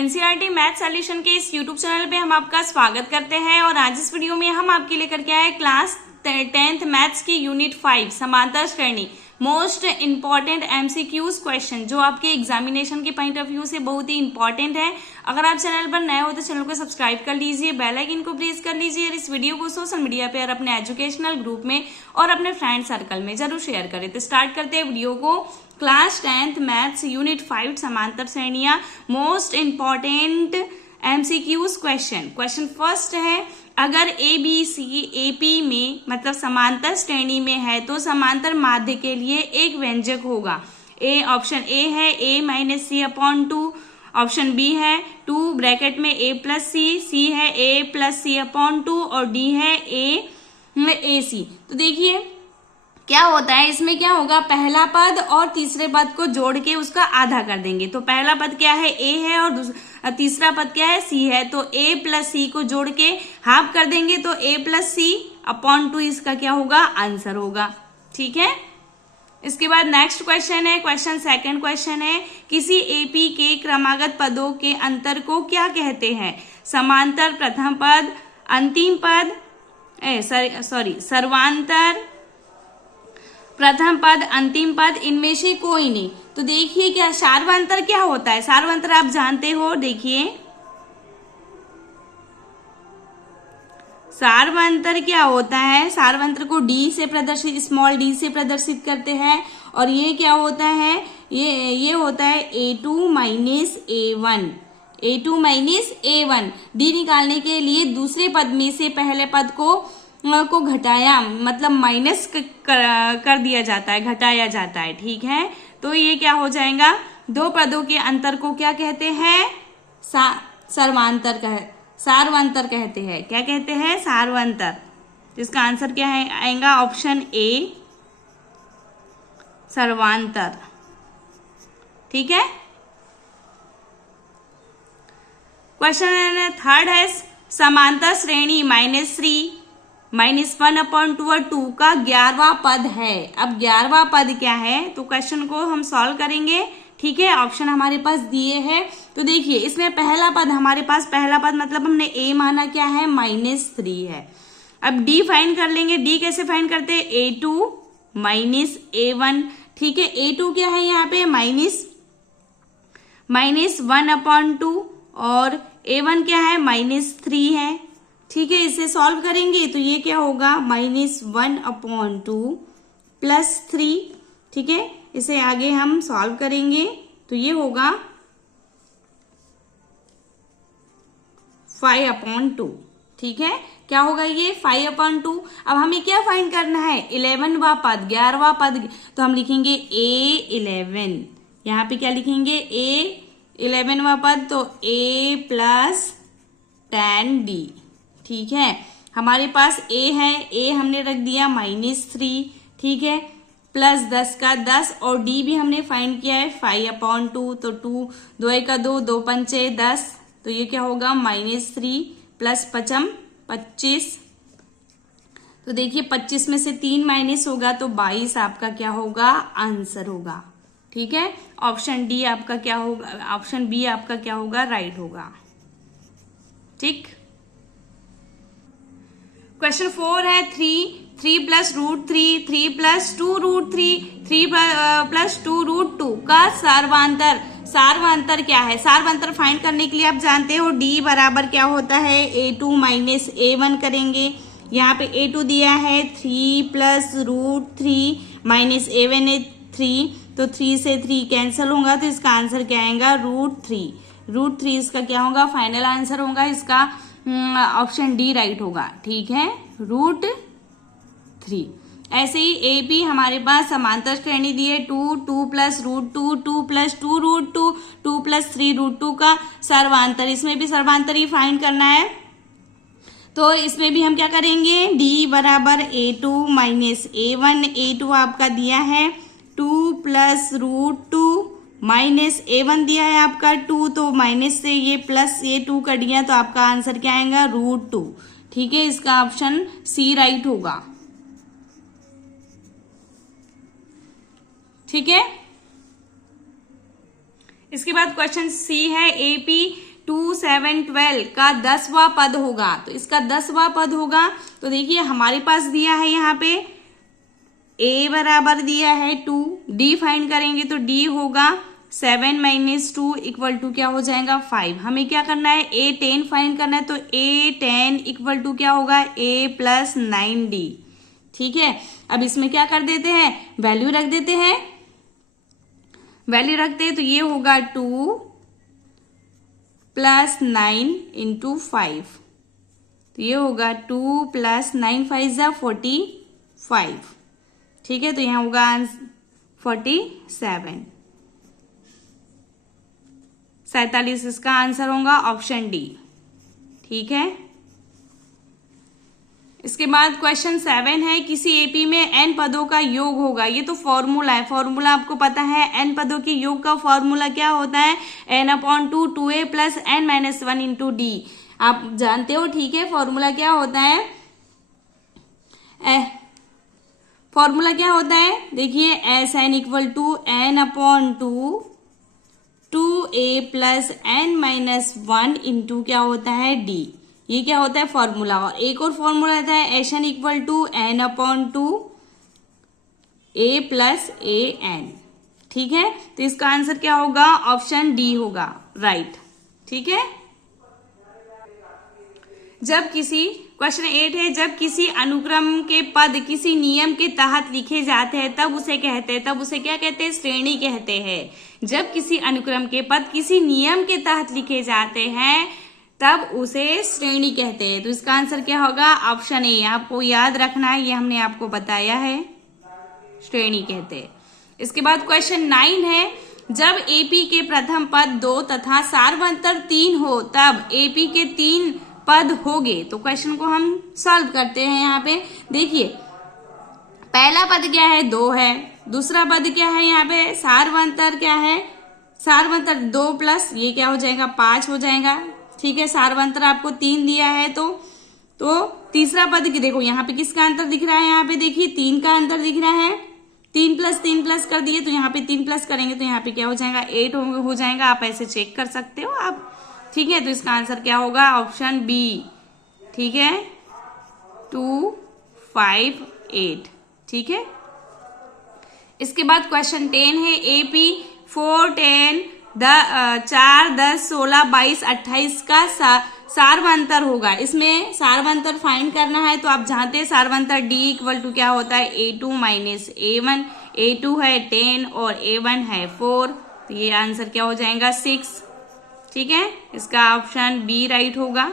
NCERT math solution के इस YouTube channel पे हम आपका स्वागत करते हैं और आज इस वीडियो में हम आपके लेकर के आए क्लास 10th मैथ्स की यूनिट 5 समांतर श्रेणी मोस्ट इंपॉर्टेंट एमसीक्यूज क्वेश्चन जो आपके एग्जामिनेशन के पॉइंट ऑफ व्यू से बहुत ही इंपॉर्टेंट है। अगर आप चैनल पर नए हो तो चैनल को सब्सक्राइब कर लीजिए, बेल आइकन को प्रेस कर लीजिए और इस वीडियो को सोशल मीडिया पे और अपने एजुकेशनल ग्रुप में और अपने फ्रेंड सर्कल में जरूर शेयर करें। तो स्टार्ट करते हैं वीडियो को। क्लास 10th मैथ्स यूनिट 5 समांतर श्रेणियां most important MCQs question first है, अगर A B C A P में मतलब समांतर श्रेणी में है तो समांतर माध्य के लिए एक व्यंजक होगा। ए ऑप्शन ए है a minus C upon 2, option B है 2 ब्रैकेट में a प्लस सी है a प्लस सी अपॉन 2 और डी है a सी। तो देखिए क्या होता है, इसमें क्या होगा, पहला पद और तीसरे पद को जोड़ के उसका आधा कर देंगे। तो पहला पद क्या है a है और तीसरा पद क्या है c है, तो a प्लस सी को जोड़ के हाफ कर देंगे तो a प्लस सी अपॉन 2 इसका क्या होगा, आंसर होगा। ठीक है। इसके बाद नेक्स्ट क्वेश्चन है, सेकंड क्वेश्चन है, किसी एपी के क्रमागत पदों के अंतर को क्या कहते हैं। समांतर प्रथम पद, अंतिम पद, सर्वांतर प्रथम पद, अंतिम पद, इनमें से कोई नहीं। तो देखिए क्या सार्वंतर क्या होता है, सार्वंतर आप जानते हो। देखिए सार्वंतर क्या होता है, सार्वंतर को डी से प्रदर्शित, स्मॉल डी से प्रदर्शित करते हैं और ये क्या होता है, ये होता है a2 minus a1, a2 minus a1। D निकालने के लिए दूसरे पद में से पहले पद को घटाया मतलब माइनस कर दिया जाता है, घटाया जाता है। ठीक है, तो ये क्या हो जाएगा, दो पदों के अंतर को क्या कहते हैं, सार्वंतर कहते हैं। क्या कहते हैं, सार्वंतर। इसका आंसर क्या है आएगा, ऑप्शन ए सर्वांतर। ठीक है। क्वेश्चन थर्ड है, समांतर श्रेणी -3 -1 अपॉन 2 और 2 का 11वां पद है। अब 11वां पद क्या है, तो क्वेश्चन को हम सॉल्व करेंगे। ठीक है, ऑप्शन हमारे पास दिए हैं। तो देखिए इसमें पहला पद हमारे पास, पहला पद मतलब हमने a माना क्या है, -3 है। अब d फाइंड कर लेंगे। d कैसे फाइंड करते हैं, a2 माइनस a1। ठीक है, a2 क्या है यहाँ पे, -1 अपॉन 2 और a1 क्या है, -3 है। ठीक है, इसे सॉल्व करेंगे तो ये क्या होगा, -1 अपॉन 2 प्लस 3। ठीक है, इसे आगे हम सॉल्व करेंगे तो ये होगा 5 अपॉन 2। ठीक है, क्या होगा ये 5 अपॉन 2। अब हमें क्या फाइंड करना है, 11वां पद, 11वां पद। तो हम लिखेंगे a11, यहाँ पे क्या लिखेंगे, a11वां पद, तो a प्लस 10d। ठीक है, हमारे पास a है, a हमने रख दिया -3। ठीक है, प्लस 10 का 10 और d भी हमने फाइंड किया है 5 अपॉन 2। तो 2 2 का 2, 2 पंचे 10, तो ये क्या होगा, -3 प्लस 5 25। तो देखिए 25 में से 3 माइनस होगा तो 22 आपका क्या होगा, आंसर होगा। ठीक है, ऑप्शन डी आपका क्या होगा, ऑप्शन बी आपका क्या होगा, राइट होगा। ठीक। क्वेश्चन 4 है, 3 प्लस √3, 3 प्लस 2√3, 3 प्लस 2√2 का सार्वंतर क्या है। सार्वंतर फाइंड करने के लिए आप जानते हो d बराबर क्या होता है, a2 माइनस a1 करेंगे। यहाँ पे a2 दिया है 3 प्लस √3 माइनस a1 है 3, तो 3 से 3 कैंसिल होगा तो इसका आंसर क्या आएगा, √3 इसका क्या होगा, फाइनल आंसर होगा इसका, ऑप्शन डी राइट होगा। ठीक है, √3। ऐसे ही ए बी हमारे पास समांतर श्रेणी दी है, 2 प्लस √2, 2 प्लस 2√2, 2 प्लस 3√2 का सर्वांतर। इसमें भी सर्वांतर ही फाइंड करना है, तो इसमें भी हम क्या करेंगे, d बराबर a2 माइनस a1। a2 आपका दिया है 2 प्लस √2 माइनस a1 दिया है आपका 2, तो माइनस से ये प्लस ये 2 कर दिया तो आपका आंसर क्या आएगा, √2। ठीक है, इसका ऑप्शन सी राइट होगा। ठीक है, इसके बाद क्वेश्चन सी है, एपी 2, 7, 12 का 10वां पद होगा, तो इसका 10वां पद होगा। तो देखिए हमारे पास दिया है यहाँ पे a बराबर दिया है 2, d फाइंड करेंगे तो d होगा 7 - 2 इक्वल टू क्या हो जाएगा 5। हमें क्या करना है a10 फाइंड करना है, तो a10 इक्वल टू क्या होगा a + 9d। ठीक है, अब इसमें क्या कर देते हैं, वैल्यू रख देते हैं, वैल्यू रखते हैं तो ये होगा 2 + 9 × 5, तो ये होगा 2 + 9 5 = 45। ठीक है, तो यहाँ होगा 47, 47 इसका आंसर होगा ऑप्शन डी। ठीक है, इसके बाद क्वेश्चन 7 है, किसी एपी में n पदों का योग होगा। ये तो फॉर्मूला है, फॉर्मूला आपको पता है, n पदों के योग का फॉर्मूला क्या होता है, n/2 2a + n - 1 × d। आप जानते हो, ठीक है, फॉर्मूला क्या होता है, फॉर्मूला क्या होता है, देखिए Sn = n/2 2a + n - 1 × क्या होता है d। ये क्या होता है फॉर्मूला। और एक और फॉर्मूला रहता है Sn = n/2 a + an। ठीक है, तो इसका आंसर क्या होगा, ऑप्शन डी होगा, राइट। ठीक है, जब किसी क्वेश्चन 8 है, जब किसी अनुक्रम के पद किसी नियम के तहत लिखे जाते हैं तब उसे क्या कहते हैं, श्रेणी कहते हैं। जब किसी अनुक्रम के पद किसी नियम के तहत लिखे जाते हैं तब उसे श्रेणी कहते हैं। तो इसका आंसर क्या होगा, ऑप्शन ए। आपको याद रखना है, ये हमने आपको बताया है, श्रेणी कहते हैं। इसके बाद क्वेश्चन 9 है, जब एपी के प्रथम पद 2 तथा सार्वंतर 3 हो तब एपी के 3 पद होंगे। तो क्वेश्चन को हम सॉल्व करते हैं। यहाँ पे देखिए पहला पद क्या है, 2 है, दूसरा पद क्या है, यहाँ पे सार्वंतर क्या है, सार्वंतर 2 + ये क्या हो जाएगा 5 हो जाएगा। ठीक है, सार्वंतर आपको 3 दिया है, तो तीसरा पद की देखो यहाँ पे किसका अंतर दिख रहा है, यहाँ पे देखिए 3 का अंतर दिख रहा है, 3 + 3 + कर दिए, तो यहाँ पे 3 प्लस करेंगे तो यहाँ पे क्या हो जाएगा 8 हो जाएगा। आप ऐसे चेक कर सकते हो आप। ठीक है, तो इसका आंसर क्या होगा, ऑप्शन बी। ठीक है, 2 5 8। ठीक है, इसके बाद क्वेश्चन 10 है, एपी 4 10 4 10 16 22 28 का सार्वंतर होगा। इसमें सार्वंतर फाइंड करना है, तो आप जानते हैं सार्वंतर D = क्या होता है, a2 - a1। a2 है 10 और a1 है 4, तो ये आंसर क्या हो जाएगा 6। ठीक है, इसका ऑप्शन बी राइट होगा।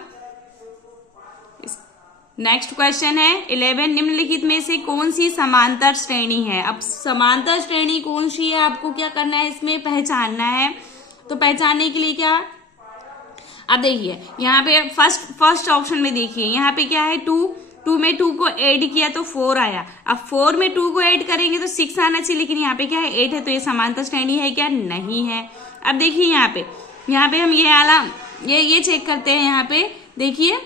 नेक्स्ट क्वेश्चन है 11, निम्नलिखित में से कौन सी समांतर श्रेणी है। अब समांतर श्रेणी कौन सी है आपको क्या करना है, इसमें पहचानना है। तो पहचानने के लिए क्या, अब देखिए यहाँ पे फर्स्ट ऑप्शन में देखिए यहाँ पे क्या है 2 में 2 को ऐड किया तो 4 आया। अब 4 में 2 को ऐड करेंगे तो 6 आना चाहिए, लेकिन यहाँ पे क्या है 8 है, तो ये समांतर श्रेणी है क्या, नहीं है। अब देखिए यहाँ पे हम ये चेक करते हैं। यहाँ पे देखिए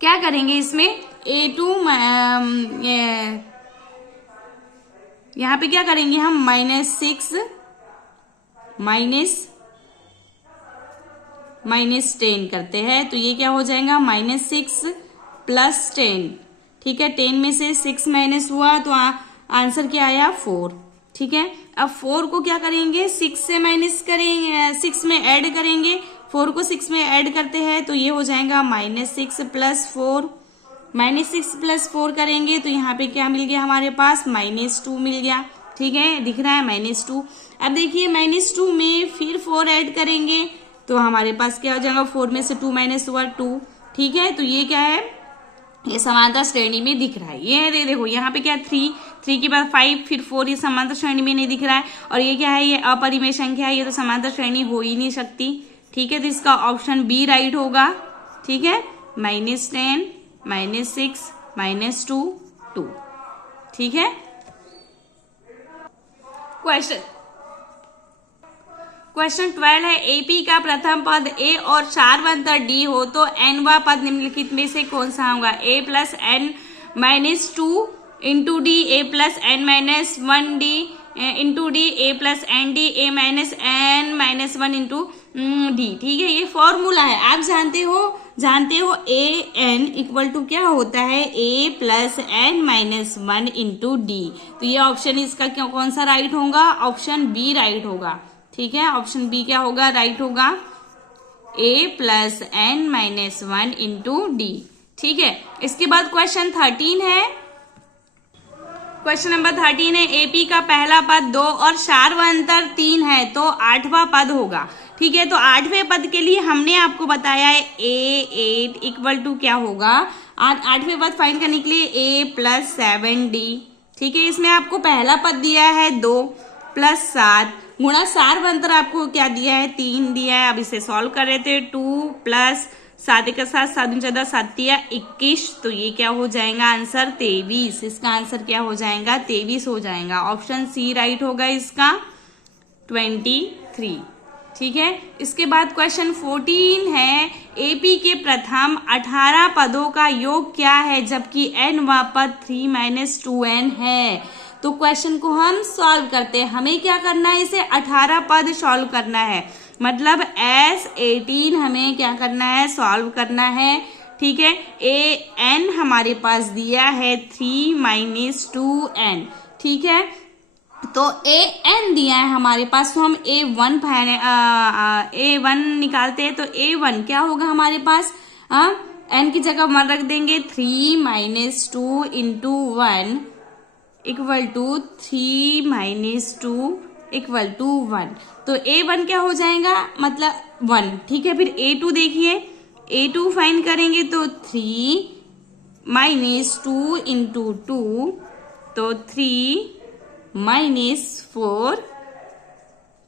क्या करेंगे, इसमें a2 यहाँ पे क्या करेंगे हम -6 - 10 करते हैं, तो ये क्या हो जाएगा -6 + 10। ठीक है, 10 में से 6 माइनस हुआ तो आंसर क्या आया 4। ठीक है, अब 4 को क्या करेंगे 6 से माइनस करेंगे, 6 में ऐड करेंगे, 4 को 6 में ऐड करते हैं तो ये हो जाएगा -6 + 4। -6 + 4 करेंगे तो यहाँ पे क्या मिल गया हमारे पास, -2 मिल गया। ठीक है, दिख रहा है -2। अब देखिए -2 में फिर 4 ऐड करेंगे तो हमारे पास क्या हो जाएगा, 4 में से 2 माइनस हुआ 2। ठीक है, तो ये क्या है, ये समांतर श्रेणी में दिख रहा है। ये देखो यहाँ पे क्या 3 के बाद 5 फिर 4, ये समांतर श्रेणी में नहीं दिख रहा है। और ये क्या है, ये अपरिमेय संख्या है, ये तो समांतर श्रेणी हो ही नहीं सकती। ठीक है, तो इसका ऑप्शन बी राइट होगा। ठीक है, -10 -6 -2 2। ठीक है, क्वेश्चन 12 है, एपी का प्रथम पद ए और सार्वंतर डी हो तो nवां पद निम्नलिखित में से कौन सा होगा, a + n - 2 × d, a + n - 1 d into D, A plus N D, A minus N minus one into D. ठीक है, ये फॉर्मूला है, आप जानते हो ए एन इक्वल टू क्या होता है, A plus N minus one into D. तो ये ऑप्शन इसका कौन सा राइट होगा, ऑप्शन बी राइट होगा। ठीक है, ऑप्शन बी क्या होगा, राइट होगा, A plus N minus one into D. ठीक है, इसके बाद क्वेश्चन 13 है। क्वेश्चन नंबर 13 है, एपी का पहला पद 2 और सार्वंतर 3 है तो 8वां पद होगा। ठीक है, तो 8वें पद के लिए हमने आपको बताया है A8 इक्वल टू क्या होगा, 8वें पद फाइंड करने के लिए A प्लस 7D। ठीक है, इसमें आपको पहला पद दिया है 2 प्लस 7 गुणा सार्वंतर आपको क्या दिया है, 3 दिया है। अब इसे सॉल्व कर रहे थे, 2 प्लस 7 के साथ 7 14 7 21, तो ये क्या हो जाएगा आंसर 23। इसका आंसर क्या हो जाएगा, 23 हो जाएगा। ऑप्शन सी राइट होगा इसका 23। ठीक है, इसके बाद क्वेश्चन 14 है, एपी के प्रथम 18 पदों का योग क्या है जबकि n पद 3 - 2n है। तो क्वेश्चन को हम सॉल्व करते हैं, हमें क्या करना है, इसे 18 पद सॉल्व करना है, मतलब S18 हमें क्या करना है, सॉल्व करना है। ठीक है, an हमारे पास दिया है 3 - 2n। ठीक है, तो an दिया है हमारे पास, तो हम A1 निकालते हैं। तो A1 क्या होगा हमारे पास, n की जगह 1 रख देंगे, 3 - 2 into 1 equal to 3 - 2 equal to 1। तो A1 क्या हो जाएगा, मतलब 1। ठीक है, फिर A2 देखिए, A2 फाइंड करेंगे तो 3 - 2 इंटू 2, तो 3 - 4,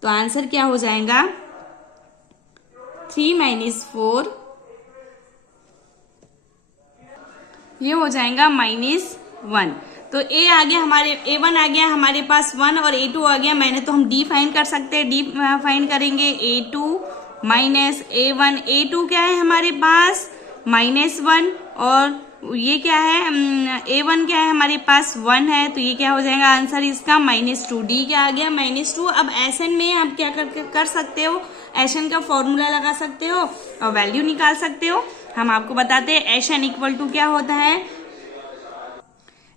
तो आंसर क्या हो जाएगा 3 - 4, ये हो जाएगा -1। तो A आ गया हमारे, A1 आ गया हमारे पास 1 और A2 आ गया मैंने, तो हम D फाइंड कर सकते हैं। D फाइंड करेंगे, A2 माइनस A1। A2 क्या है हमारे पास -1 और ये क्या है, A1 क्या है हमारे पास 1 है, तो ये क्या हो जाएगा आंसर इसका -2। D क्या आ गया -2। अब Sn में आप क्या कर सकते हो, Sn का फॉर्मूला लगा सकते हो और वैल्यू निकाल सकते हो। हम आपको बताते हैं Sn इक्वल टू क्या होता है,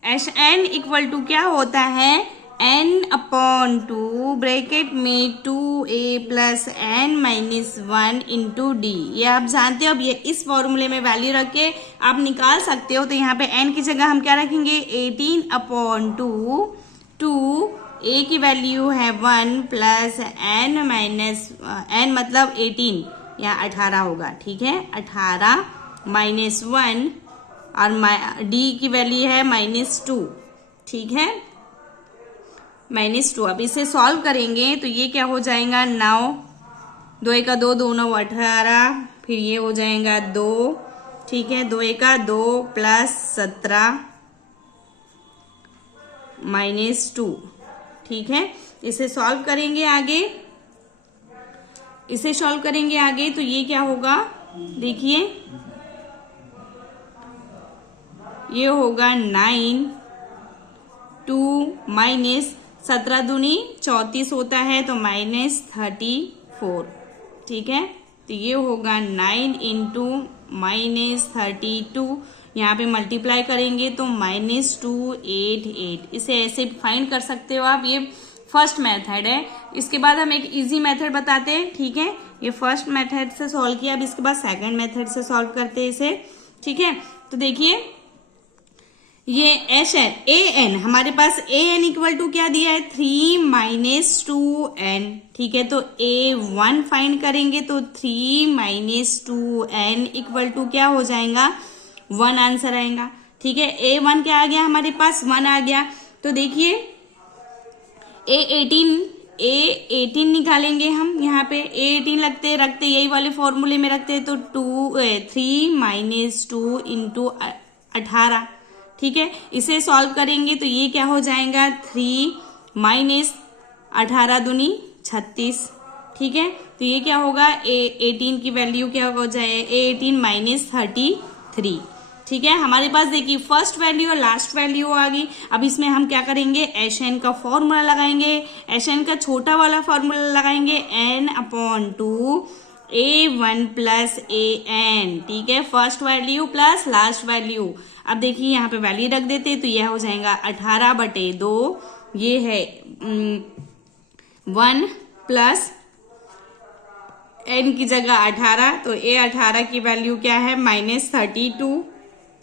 Sn इक्वल टू क्या होता है, n/2 ब्रैकेट में 2a plus n minus 1 into D. ये आप जानते हो, अब ये इस फॉर्मूले में वैल्यू रख के आप निकाल सकते हो। तो यहाँ पे n की जगह हम क्या रखेंगे, 18/2, 2a की वैल्यू है 1 प्लस n माइनस n मतलब 18, यहाँ 18 होगा। ठीक है, 18 माइनस 1 और d की वैल्यू है -2। ठीक है, -2। अब इसे सॉल्व करेंगे तो ये क्या हो जाएगा 9, 2 1 2 2 9 18, फिर ये हो जाएगा 2। ठीक है, 2 1 2 प्लस 17 -2। ठीक है, इसे सॉल्व करेंगे आगे, तो ये क्या होगा, देखिए ये होगा 9, 2 माइनस 17 दूनी 34 होता है तो -34। ठीक है, तो ये होगा 9 इंटू -32, यहाँ पे मल्टीप्लाई करेंगे तो -288। इसे ऐसे फाइंड कर सकते हो आप, ये फर्स्ट मेथड है। इसके बाद हम एक इजी मेथड बताते हैं। ठीक है, ये फर्स्ट मेथड से सॉल्व किया, अब इसके बाद सेकंड मेथड से सॉल्व करते हैं इसे। ठीक है, तो देखिए ये an हमारे पास an इक्वल टू क्या दिया है, 3 - 2n। ठीक है, तो A1 फाइंड करेंगे तो 3 - 2n इक्वल टू क्या हो जाएगा 1 आंसर आएगा। ठीक है, A1 क्या आ गया हमारे पास 1 आ गया। तो देखिए A18 निकालेंगे हम, यहाँ पे A18 रखते यही वाले फॉर्मूले में रखते तो 3 - 2 इंटू 18। ठीक है, इसे सॉल्व करेंगे तो ये क्या हो जाएगा 3 माइनस 18 दूनी 36। ठीक है, तो ये क्या होगा, A18 की वैल्यू क्या हो जाए, A18 - 33। ठीक है, हमारे पास देखिए फर्स्ट वैल्यू और लास्ट वैल्यू आ गई। अब इसमें हम क्या करेंगे, एच एन का फॉर्मूला लगाएंगे। एच एन का छोटा वाला फॉर्मूला लगाएंगे n/2 a1 प्लस an, ठीक है, first value plus last value. अब देखिए यहाँ पे वैल्यू रख देते हैं तो यह हो जाएगा 18/2, ये है 1 प्लस n की जगह 18, तो ए 18 की वैल्यू क्या है -32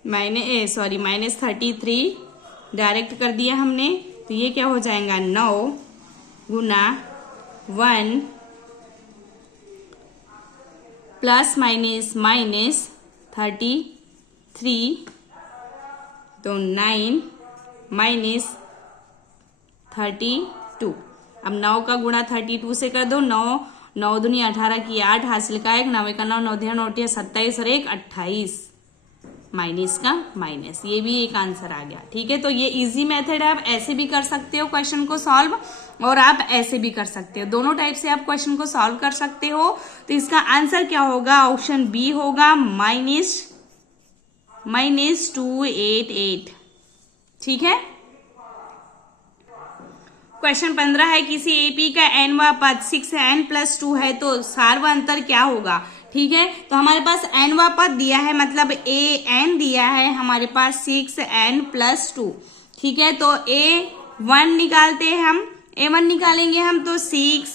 -33 डायरेक्ट कर दिया हमने, तो ये क्या हो जाएगा 9 गुना 1 प्लस माइनस -33, तो 9 -32। अब 9 का गुणा 32 से कर दो, 9 दूनी 18 की 8 हासिल का 1, 9 का 9, 9 9 27 और 1 28, माइनस का माइनस, ये भी एक आंसर आ गया। ठीक है, तो ये इजी मेथड है, आप ऐसे भी कर सकते हो क्वेश्चन को सॉल्व और आप ऐसे भी कर सकते हो, दोनों टाइप से आप क्वेश्चन को सॉल्व कर सकते हो। तो इसका आंसर क्या होगा, ऑप्शन बी होगा -288। ठीक है, क्वेश्चन 15 है, किसी एपी का nवां पद 6n+2 है तो सार्व अंतर क्या होगा। ठीक है, तो हमारे पास nवां पद दिया है, मतलब an दिया है हमारे पास 6n+2। ठीक है, तो a1 निकालते हैं हम, a1 निकालेंगे हम तो 6 ×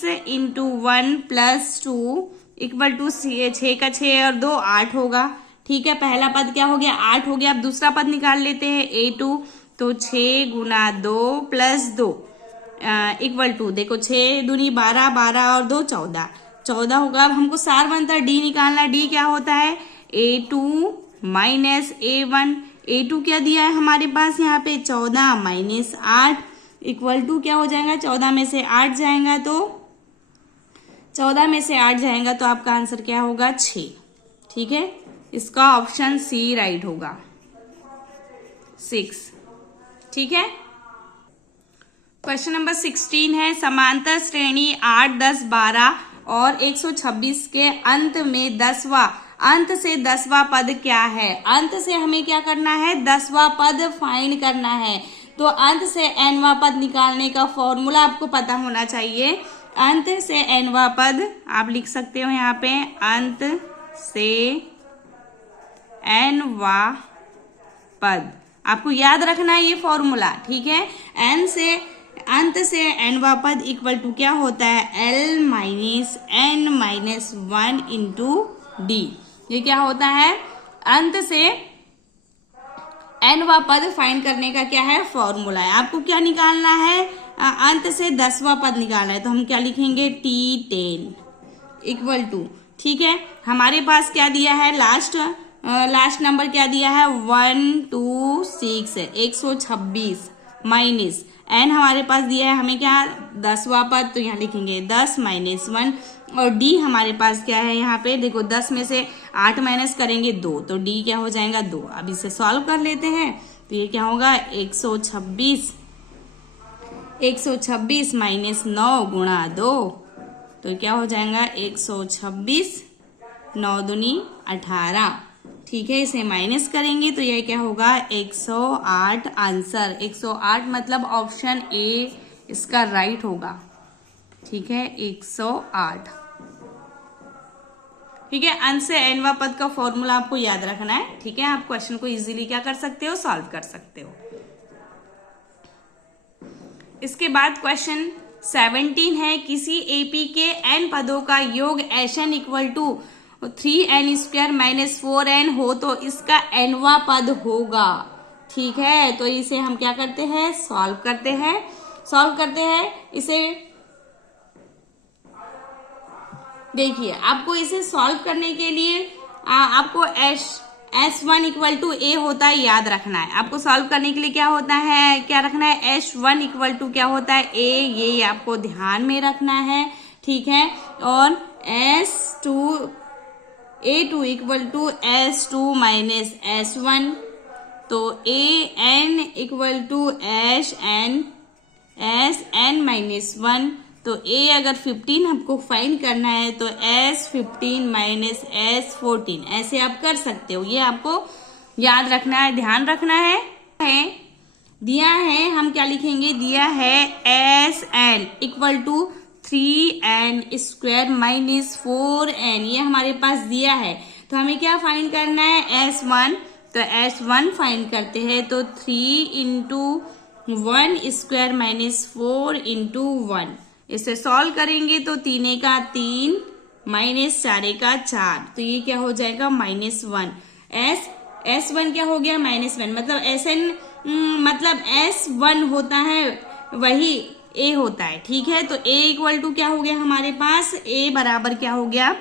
1 + 2 = 6 का 6 और 2 8 होगा। ठीक है, पहला पद क्या हो गया 8 हो गया। अब दूसरा पद निकाल लेते हैं a2, तो 6 × 2 + 2 = देखो 6 दूनी 12, 12 और 2 14, 14 होगा। अब हमको सार्व अंतर d निकालना है, d क्या होता है a2 - a1। a2 क्या दिया है हमारे पास यहाँ पे 14 - 8 = क्या हो जाएगा, 14 में से 8 जाएगा तो 14 में से 8 जाएगा तो आपका आंसर क्या होगा 6। ठीक है, इसका ऑप्शन सी राइट होगा 6। ठीक है, क्वेश्चन नंबर 16 है, समांतर श्रेणी 8, 10, 12 और 126 के अंत में 10वां, अंत से 10वां पद क्या है। अंत से हमें क्या करना है, 10वां पद फाइंड करना है। तो अंत से nवां पद निकालने का फॉर्मूला आपको पता होना चाहिए। अंत से nवां पद आप लिख सकते हो यहाँ पे, अंत से nवां पद आपको याद रखना है ये फॉर्मूला। ठीक है, अंत से nवां पद = क्या होता है l - n - 1 × d। ये क्या होता है, अंत से nवां पद फाइंड करने का क्या है फॉर्मूला है। आपको क्या निकालना है, अंत से 10वां पद निकालना है, तो हम क्या लिखेंगे t10 = ठीक है, हमारे पास क्या दिया है, लास्ट नंबर क्या दिया है 126 126 माइनस n हमारे पास दिया है हमें क्या 10वां पद, तो यहाँ लिखेंगे 10 - 1 और d हमारे पास क्या है यहाँ पे देखो 10 में से 8 माइनस करेंगे 2, तो d क्या हो जाएगा 2। अब इसे सॉल्व कर लेते हैं, तो ये क्या होगा 126 - 9 × 2, तो क्या हो जाएगा 126, 9 दूनी 18। ठीक है, इसे माइनस करेंगे तो यह क्या होगा 108। आंसर 108 मतलब ऑप्शन ए इसका राइट होगा। ठीक है, 108। ठीक है, अंत से nवां पद का फॉर्मूला आपको याद रखना है। ठीक है, आप क्वेश्चन को इजीली क्या कर सकते हो, सॉल्व कर सकते हो। इसके बाद क्वेश्चन 17 है, किसी एपी के n पदों का योग Sn = 3n² - 4n हो तो इसका nवां पद होगा। ठीक है, तो इसे हम क्या करते हैं, सॉल्व करते हैं इसे। देखिए, आपको इसे सॉल्व करने के लिए आपको S1 = a होता है, याद रखना है। आपको सॉल्व करने के लिए क्या होता है, क्या रखना है, S1 = क्या होता है a, ये आपको ध्यान में रखना है। ठीक है, और A2 = S2 - S1, तो an = Sn - 1, तो a अगर 15 आपको फाइंड करना है तो S15 - S14 ऐसे आप कर सकते हो। ये आपको याद रखना है, ध्यान रखना है। दिया है, हम क्या लिखेंगे, दिया है Sn equal to 3n² minus 4n, ये हमारे पास दिया है। तो हमें क्या फाइंड करना है, S1। तो S1 फाइंड करते हैं, तो 3 इंटू 1² माइनस 4 इंटू 1, इसे सॉल्व करेंगे तो 3 का 3 माइनस 4 का 4, तो ये क्या हो जाएगा -1। S1 क्या हो गया, -1, मतलब Sn मतलब S1 होता है वही A होता है, ठीक है। तो A इक्वल टू क्या हो गया हमारे पास, A बराबर क्या हो गया,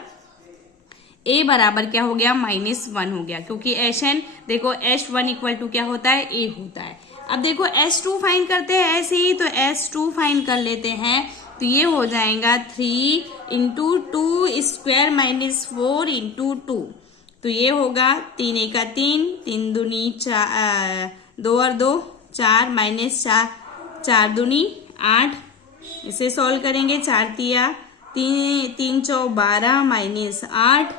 A बराबर क्या हो गया, -1 हो गया, क्योंकि Sn देखो S1 इक्वल टू क्या होता है, A होता है। अब देखो S2 फाइंड करते हैं ऐसे ही, तो S2 फाइंड कर लेते हैं, तो ये हो जाएगा 3 इंटू 2² माइनस 4 इंटू 2, तो ये होगा 3 का 3, 3 दूनी 4, 2 और 2 4 माइनस 4, 4 दूनी 8, इसे सॉल्व करेंगे, 4 तिया 3, 3 चौ 12 माइनस 8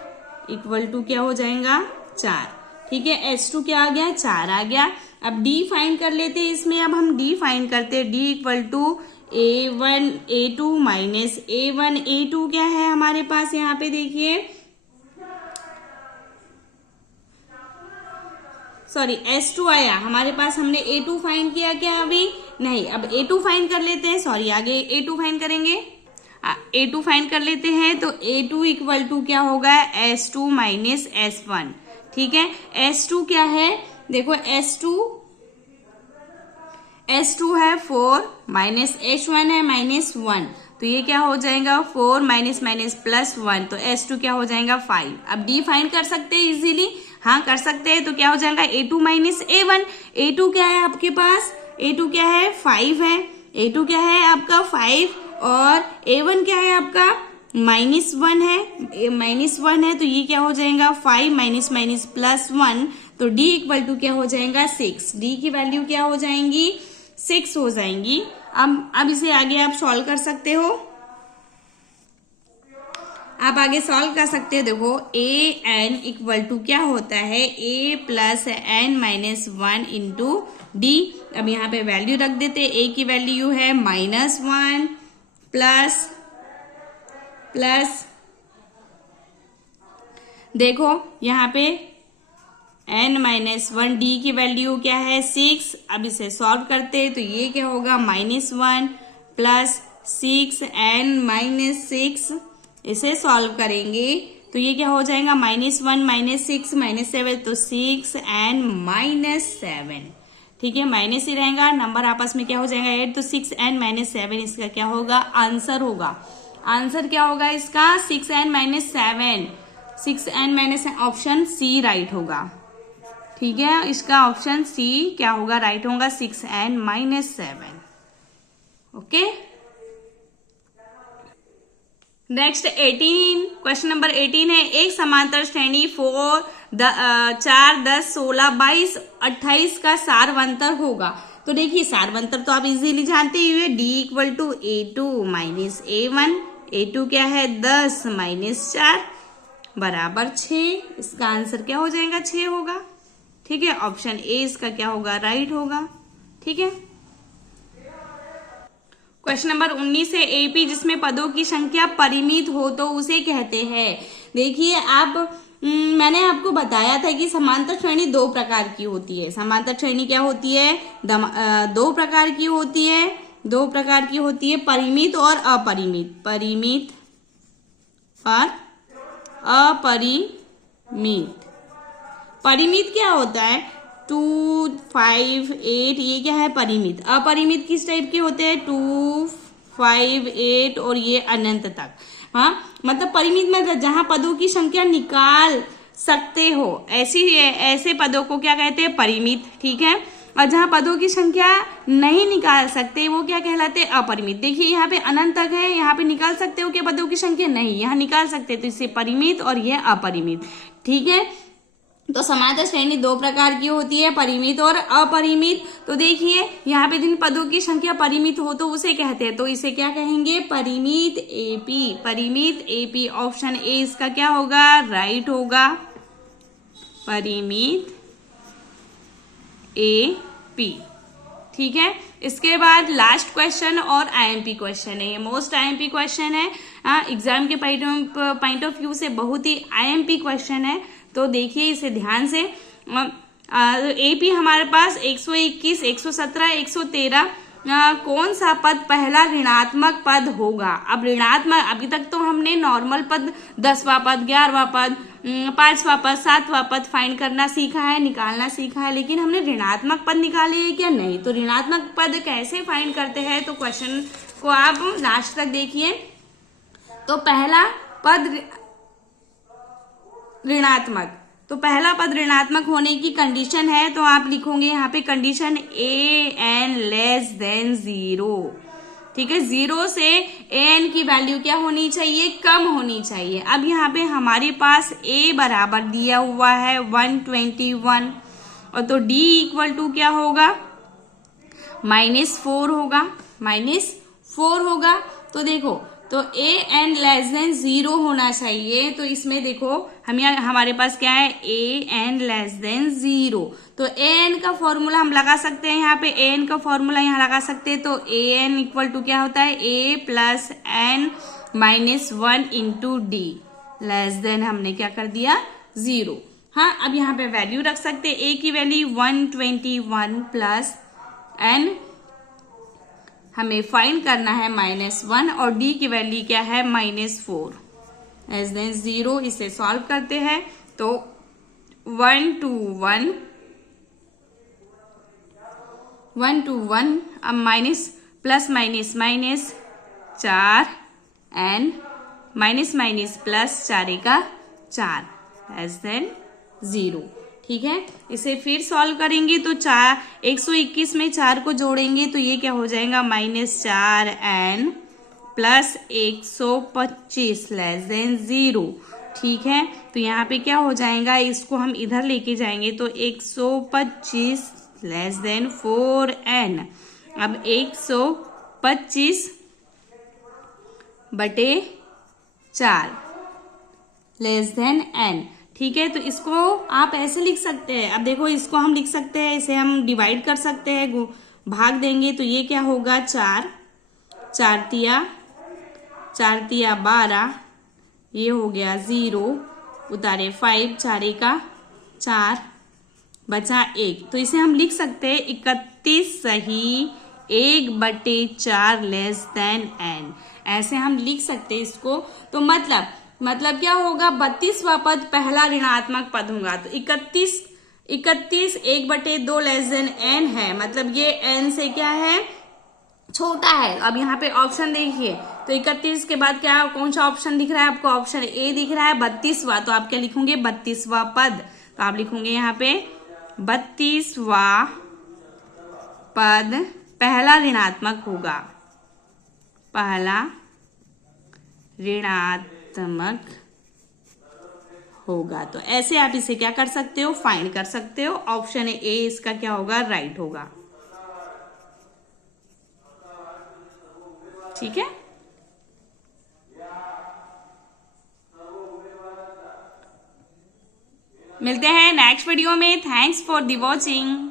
इक्वल टू क्या हो जाएगा 4, ठीक है। S2 क्या आ गया, 4 आ गया। अब D फाइंड कर लेते हैं इसमें, अब हम D फाइंड करते हैं, D equal to A1 A2 minus A1 A2 क्या है हमारे पास, यहाँ पे देखिए, सॉरी S2 आया हमारे पास, हमने A2 फाइंड किया क्या अभी नहीं, अब A2 फाइंड कर लेते हैं, सॉरी आगे A2 फाइंड करेंगे, A2 फाइंड कर लेते हैं, तो A2 इक्वल टू क्या होगा, S2 माइनस S1, ठीक है। S2 क्या है, देखो S2 है 4 माइनस S1 है -1, तो ये क्या हो जाएगा 4 माइनस माइनस प्लस 1, तो S2 क्या हो जाएगा 5। अब D फाइंड कर सकते हैं इजीली, हाँ कर सकते हैं, तो क्या हो जाएगा A2 माइनस A1, A2 क्या है आपके पास, A2 क्या है 5 है, A2 क्या है आपका 5, और A1 क्या है आपका -1 है, तो ये क्या हो जाएगा 5 माइनस माइनस प्लस 1, तो D इक्वल टू क्या हो जाएगा 6, D की वैल्यू क्या हो जाएंगी 6 हो जाएंगी। अब इसे आगे आप सॉल्व कर सकते हो, आप आगे सॉल्व कर सकते हो। देखो an इक्वल टू क्या होता है, a plus n minus 1 into D. अब यहाँ पे वैल्यू रख देते, a की वैल्यू है -1 प्लस देखो यहाँ पे n माइनस 1, डी की वैल्यू क्या है 6। अब इसे सॉल्व करते हैं तो ये क्या होगा -1 प्लस 6n माइनस 6, इसे सॉल्व करेंगे तो ये क्या हो जाएगा -1 माइनस 6 माइनस 7, तो 6n माइनस 7, ठीक है, माइनस ही रहेगा, नंबर आपस में क्या हो जाएगा 8, तो 6n माइनस 7 इसका क्या होगा आंसर होगा। आंसर क्या होगा इसका 6n minus 7, 6n minus, option C right होगा, ठीक है, इसका ऑप्शन सी क्या होगा राइट होगा 6n minus 7। Okay, next 18, question number 18 है, एक समांतर श्रेणी 4, 4, 10, 16, 22, 28 का सारवंतर होगा। तो देखिए सारवंतर तो आप इजीली जानते ही हुए, D equal to A2 minus A1, A2 क्या है 10 माइनस 4 बराबर 6, इसका आंसर क्या हो जाएगा 6 होगा, ठीक है, ऑप्शन ए इसका क्या होगा राइट होगा, ठीक है। क्वेश्चन नंबर 19 है, एपी जिसमें पदों की संख्या परिमित हो तो उसे कहते हैं। देखिए आप मैंने आपको बताया था कि समांतर श्रेणी 2 प्रकार की होती है। समांतर श्रेणी क्या होती है 2 प्रकार की होती है, 2 प्रकार की होती है, परिमित और अपरिमित, परिमित और अपरिमित। परिमित क्या होता है 2, 5, 8, ये क्या है परिमित। अपरिमित किस टाइप के होते हैं 2, 5, 8 और ये अनंत तक। हाँ मतलब परिमित मतलब जहां पदों की संख्या निकाल सकते हो, ऐसे पदों को क्या कहते हैं परिमित, ठीक है। और जहां पदों की संख्या नहीं निकाल सकते वो क्या कहलाते हैं अपरिमित। देखिए यहाँ पे अनंत तक है, यहाँ पे निकाल सकते हो क्या पदों की संख्या, नहीं, यहाँ निकाल सकते तो इससे परिमित और यह अपरिमित, ठीक है। तो समांतर श्रेणी 2 प्रकार की होती है, परिमित और अपरिमित। तो देखिए यहाँ पे जिन पदों की संख्या परिमित हो तो उसे कहते हैं, तो इसे क्या कहेंगे परिमित एपी, परिमित एपी, ऑप्शन ए इसका क्या होगा राइट होगा, परिमित AP। ठीक है, इसके बाद लास्ट क्वेश्चन और IMP क्वेश्चन है, ये मोस्ट IMP क्वेश्चन है। एग्जाम के पॉइंट ऑफ व्यू से बहुत ही IMP क्वेश्चन है, तो देखिए इसे ध्यान से। AP हमारे पास 121, 117, 113 कौन सा पद पहला ऋणात्मक पद होगा। अब ऋणात्मक, अभी तक तो हमने नॉर्मल पद 10वां पद, 11वां पद, 5वां पद, 7वां पद फाइंड करना सीखा है, निकालना सीखा है, लेकिन हमने ऋणात्मक पद निकाले है क्या, नहीं। तो ऋणात्मक पद कैसे फाइंड करते हैं, तो क्वेश्चन को आप लास्ट तक देखिए। तो पहला पद ऋणात्मक, तो पहला पद ऋणात्मक होने की कंडीशन है, तो आप लिखोगे यहाँ पे कंडीशन an लेस देन 0। ठीक है, 0 से an की वैल्यू क्या होनी चाहिए, कम होनी चाहिए। अब यहाँ पे हमारे पास a बराबर दिया हुआ है 121, और तो d इक्वल टू क्या होगा, -4 होगा, -4 होगा। तो देखो, तो an लेस देन 0 होना चाहिए, तो इसमें देखो हमारे पास क्या है, an लेस देन 0। तो an का फॉर्मूला हम लगा सकते हैं, यहाँ पे an का फॉर्मूला यहाँ लगा सकते हैं। तो an इक्वल टू क्या होता है, a plus n minus 1 into D, less than हमने क्या कर दिया, 0। हाँ, अब यहाँ पे वैल्यू रख सकते हैं, a की वैल्यू 121 प्लस n हमें फाइंड करना है -1, और d की वैल्यू क्या है, -4 लेस देन 0। इसे सॉल्व करते हैं, तो 1 to 1 अब minus plus minus minus 4 N minus minus plus 4 का 4 लेस देन 0। ठीक है, इसे फिर सॉल्व करेंगे तो 121 में 4 को जोड़ेंगे तो ये क्या हो जाएगा, -4n प्लस 125 लेस देन 0। ठीक है, तो यहाँ पे क्या हो जाएगा, इसको हम इधर लेके जाएंगे तो 125 लेस देन 4n। अब 125 बटे 4 लेस देन n। ठीक है, तो इसको आप ऐसे लिख सकते हैं। अब देखो, इसको हम लिख सकते हैं, इसे हम डिवाइड कर सकते हैं, भाग देंगे तो ये क्या होगा, 4 तिया 12, ये हो गया 0, उतारे 5, 4 का 4 बचा 1। तो इसे हम लिख सकते हैं 31 सही 1/4 लेस देन n। ऐसे हम लिख सकते हैं इसको। तो मतलब क्या होगा, 32वां पद पहला ऋणात्मक पद होगा। तो 31 1/2 लेस देन n है, मतलब ये n से क्या है, छोटा है। अब यहाँ पे ऑप्शन देखिए, तो 31 के बाद क्या, कौन सा ऑप्शन दिख रहा है आपको, ऑप्शन ए दिख रहा है 32वां। तो आप क्या लिखोगे, 32वां पद। तो आप लिखोगे यहाँ पे 32वां पद पहला ऋणात्मक होगा, पहला ऋणात्मक होगा। तो ऐसे आप इसे क्या कर सकते हो, फाइंड कर सकते हो। ऑप्शन ए इसका क्या होगा, राइट होगा। ठीक है, मिलते हैं नेक्स्ट वीडियो में। Thanks for the watching.